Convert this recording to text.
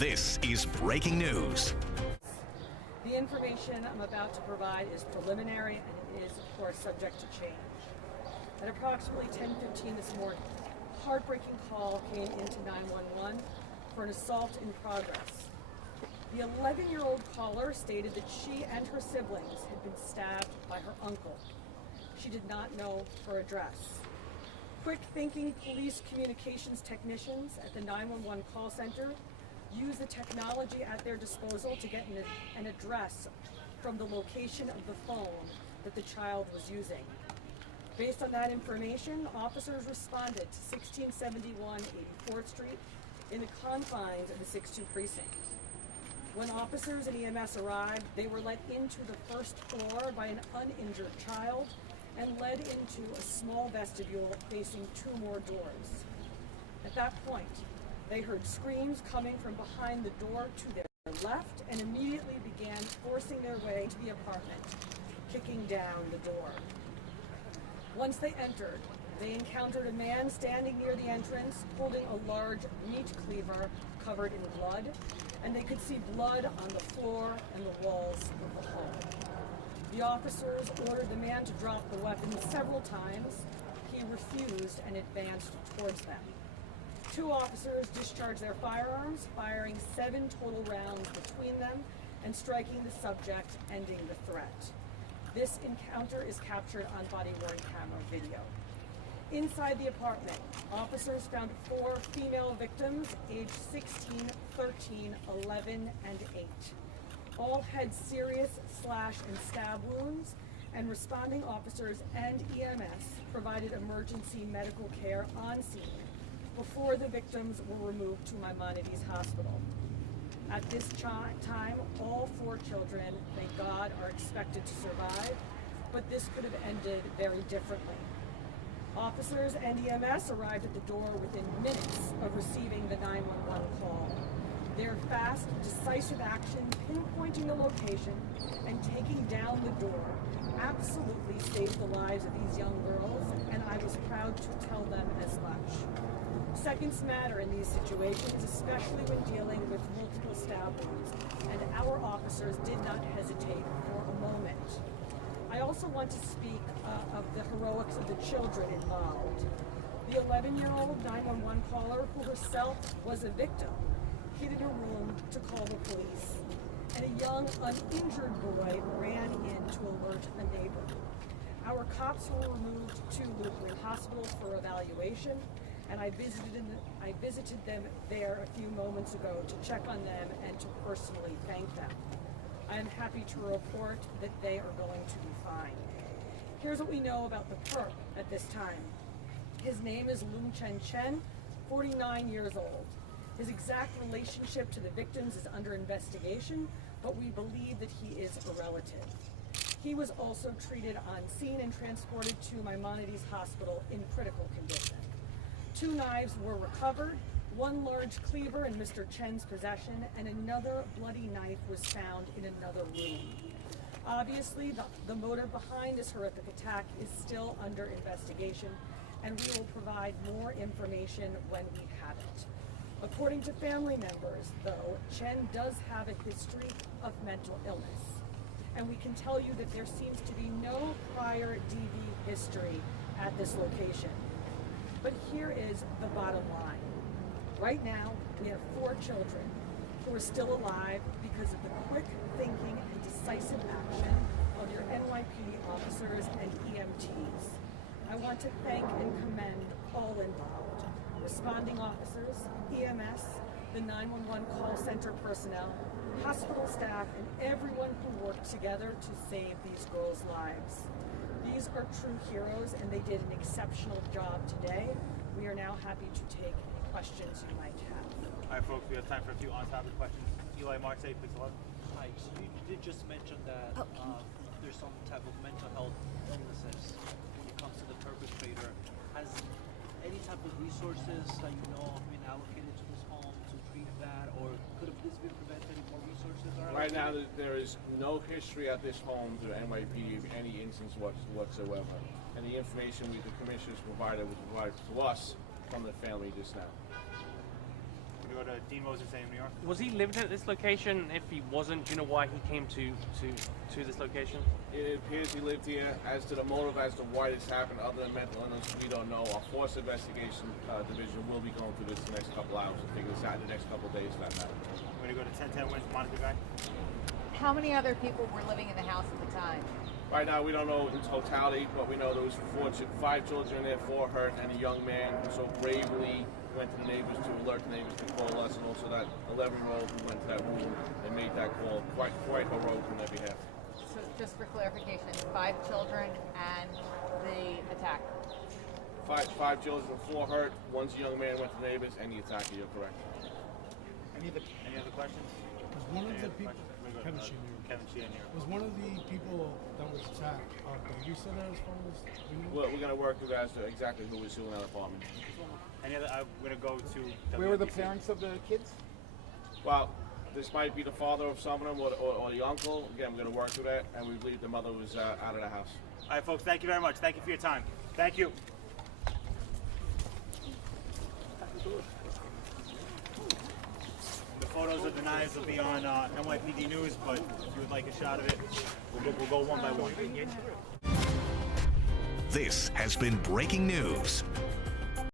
This is breaking news. The information I'm about to provide is preliminary and it is, of course, subject to change. At approximately 10:15 this morning, a heartbreaking call came into 911 for an assault in progress. The 11-year-old caller stated that she and her siblings had been stabbed by her uncle. She did not know her address. Quick-thinking police communications technicians at the 911 call center use the technology at their disposal to get an address from the location of the phone that the child was using. Based on that information, officers responded to 1671 84th Street in the confines of the 6-2 precinct. When officers and EMS arrived, they were let into the first floor by an uninjured child and led into a small vestibule facing 2 more doors. At that point, they heard screams coming from behind the door to their left and immediately began forcing their way to the apartment, kicking down the door. Once they entered, they encountered a man standing near the entrance holding a large meat cleaver covered in blood, and they could see blood on the floor and the walls of the home. The officers ordered the man to drop the weapon several times. He refused and advanced towards them. 2 officers discharged their firearms, firing 7 total rounds between them and striking the subject, ending the threat. This encounter is captured on body-worn camera video. Inside the apartment, officers found 4 female victims aged 16, 13, 11, and 8. All had serious slash and stab wounds, and responding officers and EMS provided emergency medical care on scene before the victims were removed to Maimonides Hospital. At this time, all 4 children, thank God, are expected to survive, but this could have ended very differently. Officers and EMS arrived at the door within minutes of receiving the 911 call. Their fast, decisive action, pinpointing the location and taking down the door absolutely saved the lives of these young girls, and I was proud to tell them as much. Seconds matter in these situations, especially when dealing with multiple stab wounds, and our officers did not hesitate for a moment. I also want to speak of the heroics of the children involved. The 11-year-old 911 caller, who herself was a victim, hid in a room to call the police, and a young, uninjured boy ran in to alert a neighbor. Our cops were removed to Lutheran Hospital for evaluation, and I visited them there a few moments ago to check on them and to personally thank them. I am happy to report that they are going to be fine. Here's what we know about the perp at this time. His name is Lung Chen, 49 years old. His exact relationship to the victims is under investigation, but we believe that he is a relative. He was also treated on scene and transported to Maimonides Hospital in critical condition. 2 knives were recovered, 1 large cleaver in Mr. Chen's possession, and another bloody knife was found in another room. Obviously, the motive behind this horrific attack is still under investigation, and we will provide more information when we have it. According to family members, though, Chen does have a history of mental illness, and we can tell you that there seems to be no prior DV history at this location. But here is the bottom line. Right now, we have 4 children who are still alive because of the quick thinking and decisive action of your NYPD officers and EMTs. I want to thank and commend all involved: responding officers, EMS, the 911 call center personnel, hospital staff, and everyone who worked together to save these girls' lives. These are true heroes, and they did an exceptional job today. We are now happy to take any questions you might have. All right, folks, we have time for a few on-topic questions. Eli Marseille, please, 11. Hi, so you did just mention that there's some type of mental health illnesses when it comes to the perpetrator. Has any type of resources that you know have been allocated to this home to treat that, or could have this been prevented if more resources are Right allocated? now, there is no history at this home to NYPD of any instance whatsoever. And the information the commissioners provided was provided to us from the family just now. We go to Dean Moses, New York. Was he living at this location? If he wasn't, do you know why he came to this location? It appears he lived here. As to the motive as to why this happened, other than mental illness, we don't know. Our force investigation division will be going through this the next couple hours and figure this out in the next couple of days for that matter. We're going to go to 1010 West Monica Guy. How many other people were living in the house at the time? Right now, we don't know in totality, but we know there was 5 children in there, 4 hurt, and a young man who so bravely went to the neighbors to alert the neighbors to call us, and also that 11-year-old who went to that room and made that call. Quite heroic on their behalf. So just for clarification, 5 children and the attacker. 5 children, 4 hurt, 1's a young man went to the neighbors, and the attacker, you're correct. Any other questions? Was one of the people, Kevin Sheehan, was one of the people that was attacked a babysitter as far as we know? We're going to work with as to exactly who was suing that apartment. Any other? I'm going to go to. Where were the parents of the kids? Well, this might be the father of some of them or the uncle. Again, we're going to work through that, and we believe the mother was out of the house. All right, folks, thank you very much. Thank you for your time. Thank you. The photos of the knives will be on NYPD News, but if you would like a shot of it, we'll go one by one. This has been breaking news.